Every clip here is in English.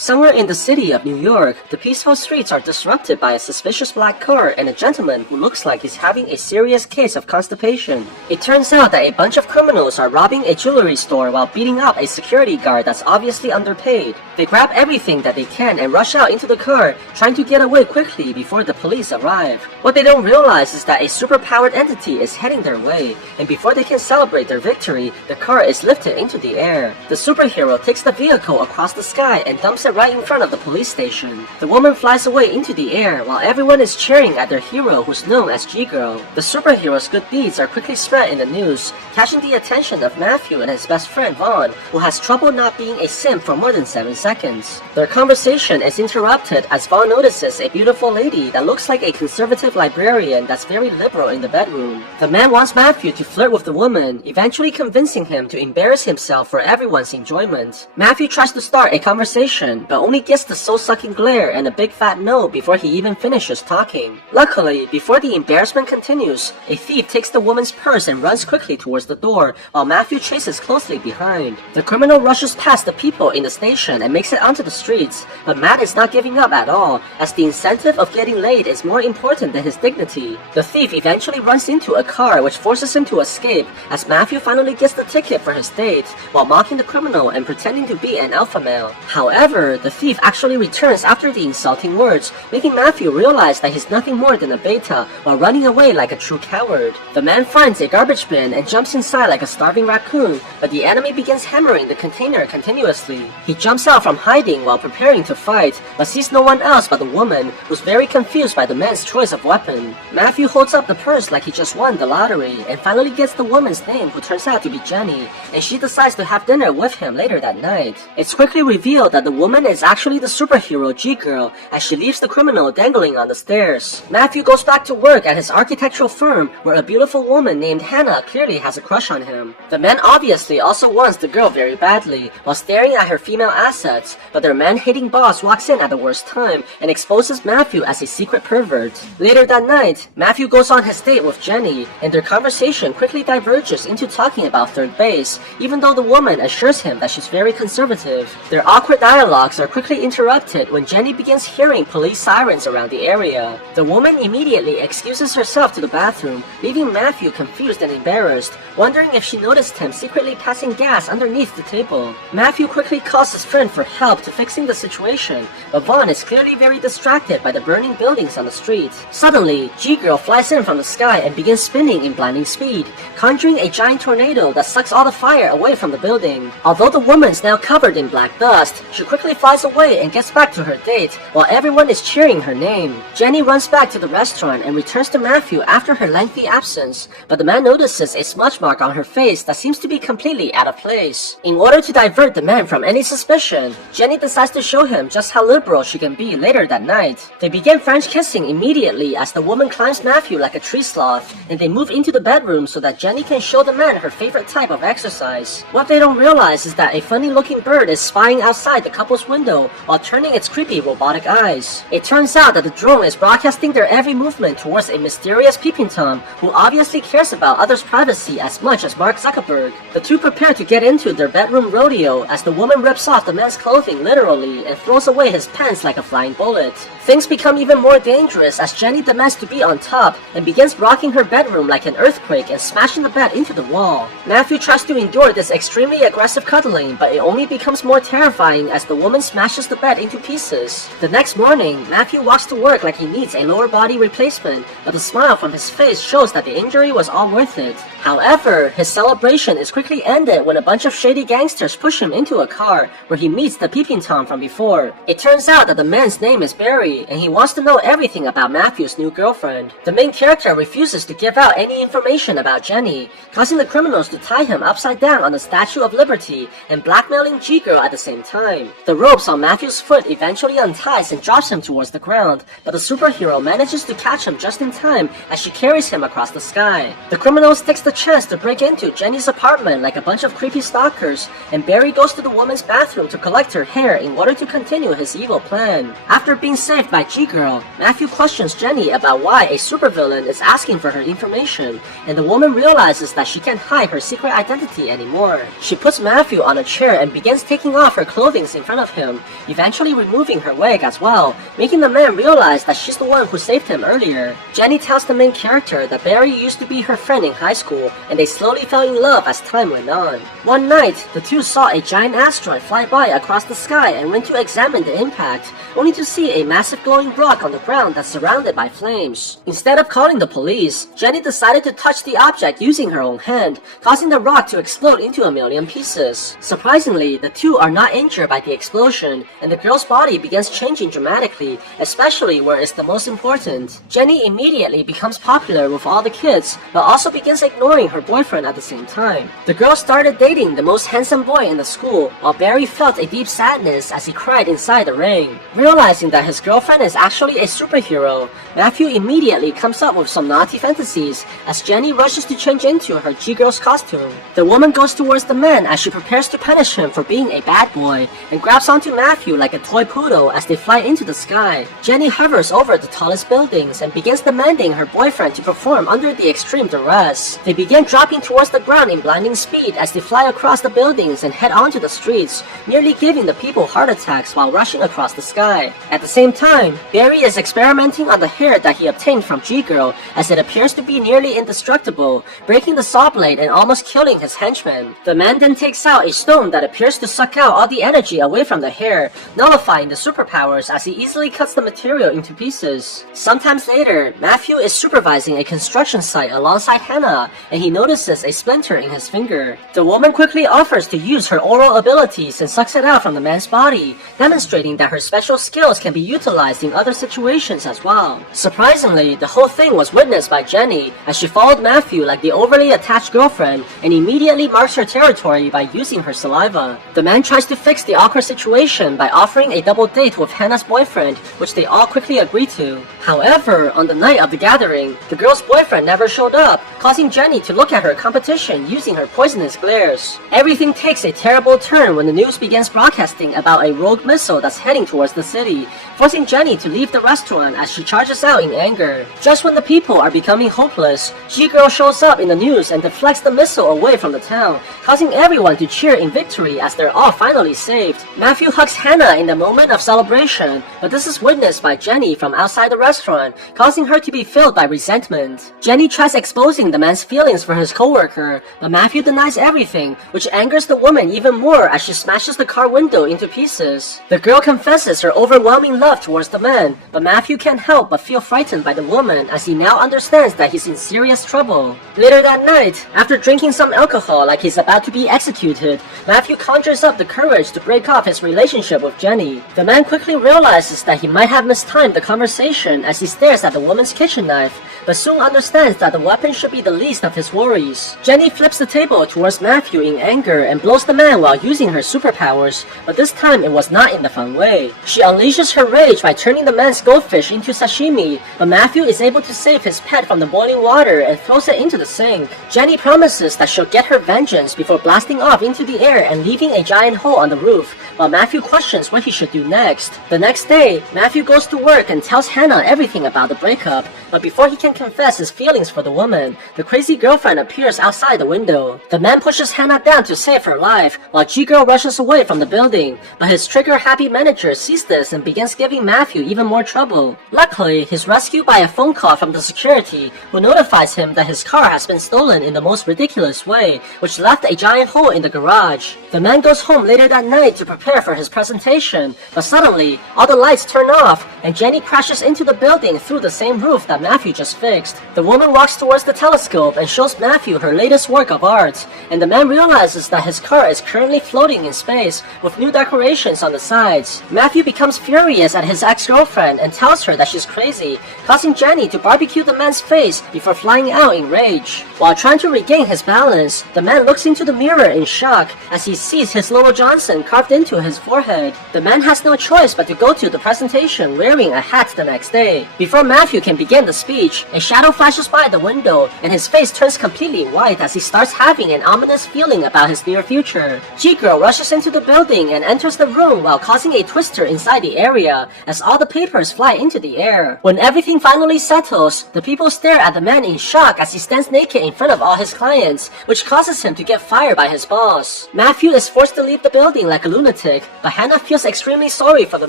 Somewhere in the city of New York, the peaceful streets are disrupted by a suspicious black car and a gentleman who looks like he's having a serious case of constipation. It turns out that a bunch of criminals are robbing a jewelry store while beating up a security guard that's obviously underpaid. They grab everything that they can and rush out into the car, trying to get away quickly before the police arrive. What they don't realize is that a superpowered entity is heading their way, and before they can celebrate their victory, the car is lifted into the air. The superhero takes the vehicle across the sky and dumps it right in front of the police station. The woman flies away into the air while everyone is cheering at their hero, who's known as G-Girl. The superhero's good deeds are quickly spread in the news, catching the attention of Matthew and his best friend Vaughn, who has trouble not being a simp for more than 7 seconds. Their conversation is interrupted as Vaughn notices a beautiful lady that looks like a conservative librarian that's very liberal in the bedroom. The man wants Matthew to flirt with the woman, eventually convincing him to embarrass himself for everyone's enjoyment. Matthew tries to start a conversation, but only gets the soul-sucking glare and a big fat no before he even finishes talking. Luckily, before the embarrassment continues, a thief takes the woman's purse and runs quickly towards the door, while Matthew chases closely behind. The criminal rushes past the people in the station and makes it onto the streets, but Matt is not giving up at all, as the incentive of getting laid is more important than his dignity. The thief eventually runs into a car which forces him to escape, as Matthew finally gets the ticket for his date, while mocking the criminal and pretending to be an alpha male. However, the thief actually returns after the insulting words, making Matthew realize that he's nothing more than a beta while running away like a true coward. The man finds a garbage bin and jumps inside like a starving raccoon, but the enemy begins hammering the container continuously. He jumps out from hiding while preparing to fight, but sees no one else but the woman, who's very confused by the man's choice of weapon. Matthew holds up the purse like he just won the lottery, and finally gets the woman's name, who turns out to be Jenny, and she decides to have dinner with him later that night. It's quickly revealed that the woman is actually the superhero G-Girl, as she leaves the criminal dangling on the stairs. Matthew goes back to work at his architectural firm, where a beautiful woman named Hannah clearly has a crush on him. The man obviously also wants the girl very badly, while staring at her female assets, but their man-hating boss walks in at the worst time and exposes Matthew as a secret pervert. Later that night, Matthew goes on his date with Jenny, and their conversation quickly diverges into talking about third base, even though the woman assures him that she's very conservative. Their awkward dialogues are quickly interrupted when Jenny begins hearing police sirens around the area. The woman immediately excuses herself to the bathroom, leaving Matthew confused and embarrassed, wondering if she noticed him secretly passing gas underneath the table. Matthew quickly calls his friend for help to fixing the situation, but Vaughn is clearly very distracted by the burning buildings on the street. Suddenly, G-Girl flies in from the sky and begins spinning in blinding speed, conjuring a giant tornado that sucks all the fire away from the building. Although the woman's now covered in black dust, she quickly flies away and gets back to her date, while everyone is cheering her name. Jenny runs back to the restaurant and returns to Matthew after her lengthy absence, but the man notices a smudge mark on her face that seems to be completely out of place. In order to divert the man from any suspicion, Jenny decides to show him just how liberal she can be later that night. They begin French kissing immediately as the woman climbs Matthew like a tree sloth, and they move into the bedroom so that Jenny can show the man her favorite type of exercise. What they don't realize is that a funny-looking bird is spying outside the couple's window while turning its creepy robotic eyes. It turns out that the drone is broadcasting their every movement towards a mysterious peeping Tom who obviously cares about others' privacy as much as Mark Zuckerberg. The two prepare to get into their bedroom rodeo as the woman rips off the man's clothing literally and throws away his pants like a flying bullet. Things become even more dangerous as Jenny demands to be on top and begins rocking her bedroom like an earthquake and smashing the bed into the wall. Matthew tries to endure this extremely aggressive cuddling, but it only becomes more terrifying as the woman smashes the bed into pieces. The next morning, Matthew walks to work like he needs a lower body replacement, but the smile from his face shows that the injury was all worth it. However, his celebration is quickly ended when a bunch of shady gangsters push him into a car where he meets the peeping Tom from before. It turns out that the man's name is Barry, and he wants to know everything about Matthew's new girlfriend. The main character refuses to give out any information about Jenny, causing the criminals to tie him upside down on the Statue of Liberty and blackmailing G-Girl at the same time. The ropes on Matthew's foot eventually unties and drops him towards the ground, but the superhero manages to catch him just in time as she carries him across the sky. The criminals takes the chance to break into Jenny's apartment like a bunch of creepy stalkers, and Barry goes to the woman's bathroom to collect collect her hair in order to continue his evil plan. After being saved by G-Girl, Matthew questions Jenny about why a supervillain is asking for her information, and the woman realizes that she can't hide her secret identity anymore. She puts Matthew on a chair and begins taking off her clothing in front of him, eventually removing her wig as well, making the man realize that she's the one who saved him earlier. Jenny tells the main character that Barry used to be her friend in high school, and they slowly fell in love as time went on. One night, the two saw a giant asteroid fly by across the sky and went to examine the impact, only to see a massive glowing rock on the ground that's surrounded by flames. Instead of calling the police, Jenny decided to touch the object using her own hand, causing the rock to explode into a million pieces. Surprisingly, the two are not injured by the explosion, and the girl's body begins changing dramatically, especially where it's the most important. Jenny immediately becomes popular with all the kids, but also begins ignoring her boyfriend at the same time. The girl started dating the most handsome boy in the school, while Barry felt a deep sadness as he cried inside the ring. Realizing that his girlfriend is actually a superhero, Matthew immediately comes up with some naughty fantasies as Jenny rushes to change into her G-Girl's costume. The woman goes towards the man as she prepares to punish him for being a bad boy, and grabs onto Matthew like a toy poodle as they fly into the sky. Jenny hovers over the tallest buildings and begins demanding her boyfriend to perform under the extreme duress. They begin dropping towards the ground in blinding speed as they fly across the buildings and head onto the streets, nearly giving the people heart attacks while rushing across the sky. At the same time, Barry is experimenting on the hair that he obtained from G-Girl, as it appears to be nearly indestructible, breaking the saw blade and almost killing his henchman. The man then takes out a stone that appears to suck out all the energy away from the hair, nullifying the superpowers as he easily cuts the material into pieces. Sometimes later, Matthew is supervising a construction site alongside Hannah, and he notices a splinter in his finger. The woman quickly offers to use her oral abilities and sucks it out from the man's body, demonstrating that her special skills can be utilized in other situations as well. Surprisingly, the whole thing was witnessed by Jenny, as she followed Matthew like the overly attached girlfriend and immediately marks her territory by using her saliva. The man tries to fix the awkward situation by offering a double date with Hannah's boyfriend, which they all quickly agree to. However, on the night of the gathering, the girl's boyfriend never showed up, causing Jenny to look at her competition using her poisonous glares. Everything takes a terrible turn when the news begins broadcasting about a rogue missile that's heading towards the city, forcing Jenny to leave the restaurant as she charges out in anger. Just when the people are becoming hopeless, G-Girl shows up in the news and deflects the missile away from the town, causing everyone to cheer in victory as they're all finally saved. Matthew hugs Hannah in the moment of celebration, but this is witnessed by Jenny from outside the restaurant, causing her to be filled by resentment. Jenny tries exposing the man's feelings for his coworker, but Matthew denies everything, which angers the woman even more as she smashes the car window into pieces. The girl confesses her overwhelming love towards the man, but Matthew can't help but feel frightened by the woman as he now understands that he's in serious trouble. Later that night, after drinking some alcohol like he's about to be executed, Matthew conjures up the courage to break off his relationship with Jenny. The man quickly realizes that he might have mistimed the conversation as he stares at the woman's kitchen knife, but soon understands that the weapon should be the least of his worries. Jenny flips the table towards Matthew in anger and blows the man while using her superpowers, but this time it was not in the fun way. She unleashes her rage by turning the man's goldfish into sashimi, but Matthew is able to save his pet from the boiling water and throws it into the sink. Jenny promises that she'll get her vengeance before blasting off into the air and leaving a giant hole on the roof, while Matthew questions what he should do next. The next day, Matthew goes to work and tells Hannah everything about the breakup, but before he can confess his feelings for the woman, the crazy girlfriend appears outside the window. The man pushes Hannah down to save her life, while G-Girl rushes away from the building, but his trigger-happy manager sees this and begins giving Matthew even more trouble. Luckily, he's rescued by a phone call from the security, who notifies him that his car has been stolen in the most ridiculous way, which left a giant hole in the garage. The man goes home later that night to prepare for his presentation, but suddenly, all the lights turn off, and Jenny crashes into the building through the same roof that Matthew just fixed. The woman walks towards the telescope and shows Matthew her latest work of art, and the man realizes that his car is currently floating in space with new decorations on the sides. Matthew becomes furious at his ex-girlfriend and tells her that she's crazy, causing Jenny to barbecue the man's face before flying out in rage. While trying to regain his balance, the man looks into the mirror in shock as he sees his Lowell Johnson carved into his forehead. The man has no choice but to go to the presentation wearing a hat the next day. Before Matthew can begin the speech, a shadow flashes by the window and his face turns completely white as he starts having an ominous feeling about his near future. G-Girl rushes into the building building and enters the room while causing a twister inside the area as all the papers fly into the air. When everything finally settles, the people stare at the man in shock as he stands naked in front of all his clients, which causes him to get fired by his boss. Matthew is forced to leave the building like a lunatic, but Hannah feels extremely sorry for the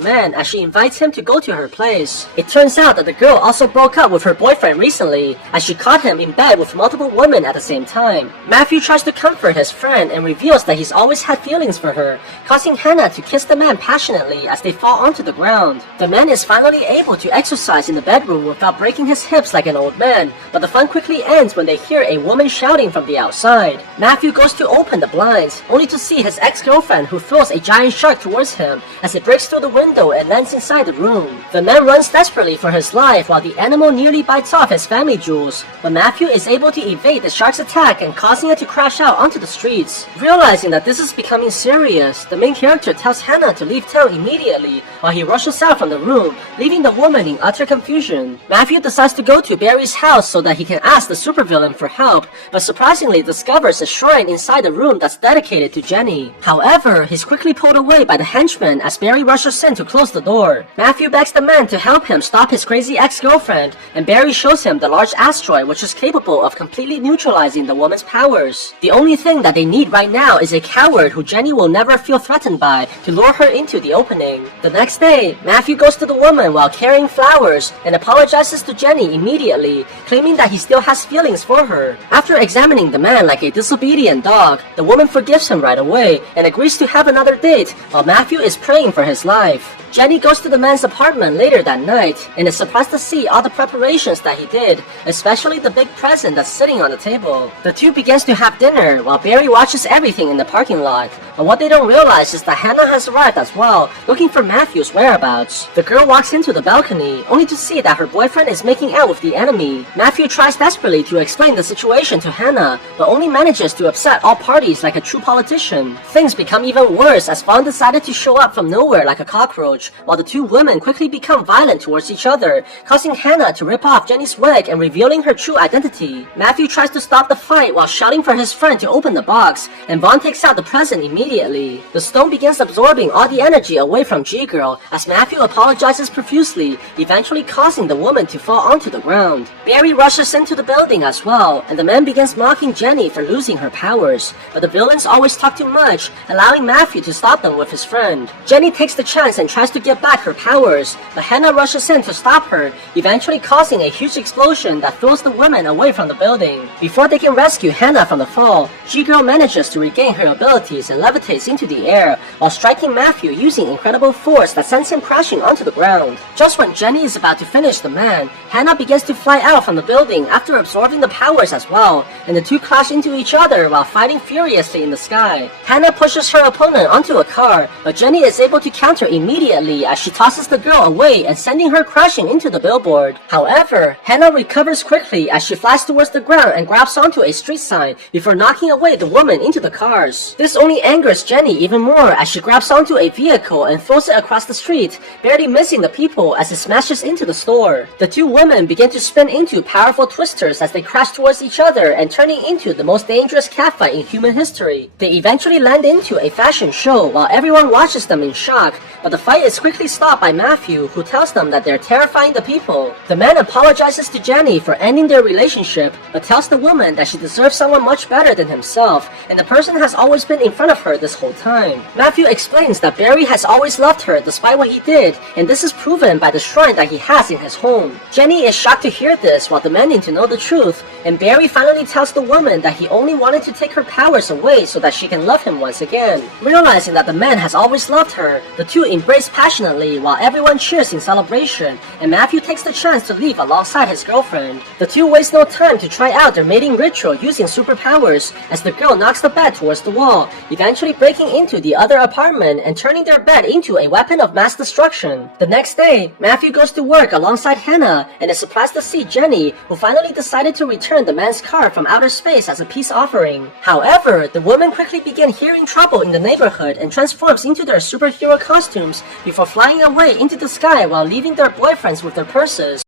man as she invites him to go to her place. It turns out that the girl also broke up with her boyfriend recently as she caught him in bed with multiple women at the same time. Matthew tries to comfort his friend and reveals that he's always had feelings for her, causing Hannah to kiss the man passionately as they fall onto the ground. The man is finally able to exercise in the bedroom without breaking his hips like an old man, but the fun quickly ends when they hear a woman shouting from the outside. Matthew goes to open the blinds, only to see his ex-girlfriend who throws a giant shark towards him as it breaks through the window and lands inside the room. The man runs desperately for his life while the animal nearly bites off his family jewels, but Matthew is able to evade the shark's attack and causing it to crash out onto the streets. Realizing that this is becoming serious, the main character tells Hannah to leave town immediately while he rushes out from the room, leaving the woman in utter confusion. Matthew decides to go to Barry's house so that he can ask the supervillain for help, but surprisingly discovers a shrine inside the room that's dedicated to Jenny. However, he's quickly pulled away by the henchman as Barry rushes in to close the door. Matthew begs the man to help him stop his crazy ex-girlfriend, and Barry shows him the large asteroid which is capable of completely neutralizing the woman's powers. The only thing that they need right now is a coward who Jenny will never feel threatened by to lure her into the opening. The next day, Matthew goes to the woman while carrying flowers and apologizes to Jenny immediately, claiming that he still has feelings for her. After examining the man like a disobedient dog, the woman forgives him right away and agrees to have another date while Matthew is praying for his life. Jenny goes to the man's apartment later that night and is surprised to see all the preparations that he did, especially the big present that's sitting on the table. The two begins to have dinner while Barry watches everything in the parking lot, but what they don't realize is that Hannah has arrived as well, looking for Matthew's whereabouts. The girl walks into the balcony, only to see that her boyfriend is making out with the enemy. Matthew tries desperately to explain the situation to Hannah, but only manages to upset all parties like a true politician. Things become even worse as Vaughn decided to show up from nowhere like a cockroach, while the two women quickly become violent towards each other, causing Hannah to rip off Jenny's wig and revealing her true identity. Matthew tries to stop the fight while shouting for his friend to open the box, and Vaughn takes out the present immediately. The stone begins absorbing all the energy away from G-Girl as Matthew apologizes profusely, eventually causing the woman to fall onto the ground. Barry rushes into the building as well, and the man begins mocking Jenny for losing her powers, but the villains always talk too much, allowing Matthew to stop them with his friend. Jenny takes the chance and tries to get back her powers, but Hannah rushes in to stop her, eventually causing a huge explosion that throws the women away from the building. Before they can rescue Hannah from the fall, G-Girl manages to regain her abilities and levitates into the air, while striking Matthew using incredible force that sends him crashing onto the ground. Just when Jenny is about to finish the man, Hannah begins to fly out from the building after absorbing the powers as well, and the two crash into each other while fighting furiously in the sky. Hannah pushes her opponent onto a car, but Jenny is able to counter immediately as she tosses the girl away and sending her crashing into the billboard. However, Hannah recovers quickly as she flies towards the ground and grabs onto a street sign before knocking away the woman into the cars. This only angers Jenny even more as she grabs onto a vehicle and throws it across the street, barely missing the people as it smashes into the store. The two women begin to spin into powerful twisters as they crash towards each other and turning into the most dangerous catfight in human history. They eventually land into a fashion show while everyone watches them in shock, but the fight is quickly stopped by Matthew, who tells them that they're terrifying the people. The man apologizes to Jenny for ending their relationship, but tells the woman that she deserves someone much better than himself, and the person has always been in front of her this whole time. Matthew explains that Barry has always loved her despite what he did, and this is proven by the shrine that he has in his home. Jenny is shocked to hear this while demanding to know the truth, and Barry finally tells the woman that he only wanted to take her powers away so that she can love him once again. Realizing that the man has always loved her, the two embrace passionately while everyone cheers in celebration, and Matthew takes the chance to leave alongside his girlfriend. The two waste no time to try out their mating ritual using superpowers as the girl knocks the bed towards the wall, eventually breaking into the other apartment and turning their bed into a weapon of mass destruction. The next day, Matthew goes to work alongside Hannah and is surprised to see Jenny, who finally decided to return the man's car from outer space as a peace offering. However, the women quickly begin hearing trouble in the neighborhood and transforms into their superhero costumes before flying away into the sky while leaving their boyfriends with their purses.